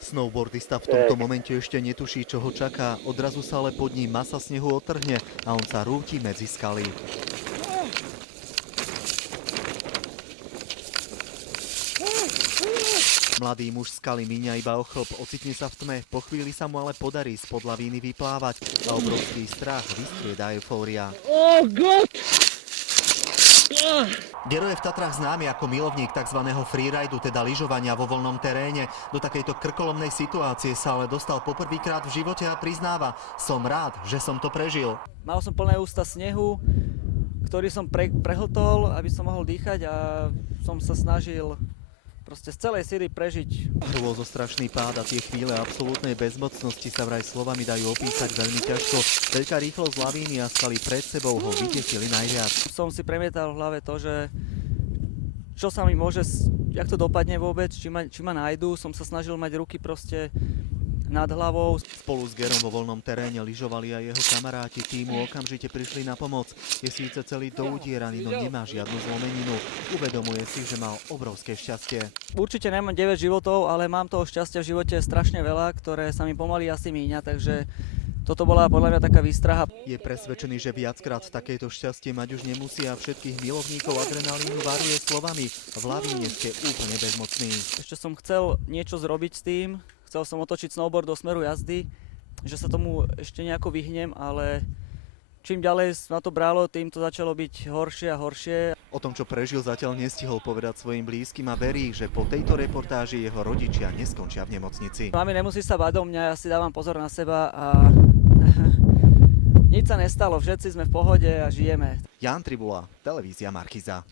Snowboardista v tomto momente ešte netuší, čo ho čaká, odrazu sa ale pod ním masa snehu otrhne a on sa rúti medzi skaly. Mladý muž skaly míňa iba o chlp, ocitne sa v tme, po chvíli sa mu ale podarí spod lavíny vyplávať a obrovský strach vystrieda eufória. Oh God! Gero je v Tatrách známy ako milovník tzv. Freeridu, teda lyžovania vo voľnom teréne. Do takejto krkolomnej situácie sa ale dostal poprvýkrát v živote a priznáva, som rád, že som to prežil. Mal som plné ústa snehu, ktorý som prehltol, aby som mohol dýchať a som sa snažil proste z celej síly prežiť. Hrôzo strašný pád a tie chvíle absolútnej bezmocnosti sa vraj slovami dajú opísať veľmi ťažko. Veľká rýchlosť lavíny a skaly pred sebou ho vytesili najviac. Som si premietal v hlave to, že čo sa mi môže, jak to dopadne vôbec, či ma nájdu. Som sa snažil mať ruky proste nad hlavou. Spolu s Gerom vo voľnom teréne lyžovali aj jeho kamaráti, týmu okamžite prišli na pomoc. Je síce celý doutieraný, no nemá žiadnu zlomeninu. Uvedomuje si, že mal obrovské šťastie. Určite nemám 9 životov, ale mám toho šťastia v živote strašne veľa, ktoré sa mi pomaly asi míňa, takže toto bola podľa mňa taká výstraha. Je presvedčený, že viackrát takéto šťastie mať už nemusí a všetkých milovníkov adrenalínu varuje slovami: v lavíne ste úplne bezmocní. Ešte som chcel niečo zrobiť s tým. Chcel som otočiť snowboard do smeru jazdy, že sa tomu ešte nejako vyhnem, ale čím ďalej ma to bralo, tým to začalo byť horšie a horšie. O tom, čo prežil, zatiaľ nestihol povedať svojim blízkym a verí, že po tejto reportáži jeho rodičia neskončia v nemocnici. Mami nemusí sa báť o mňa, ja si dávam pozor na seba a nič sa nestalo, všetci sme v pohode a žijeme. Ján Tribula, televízia Markíza.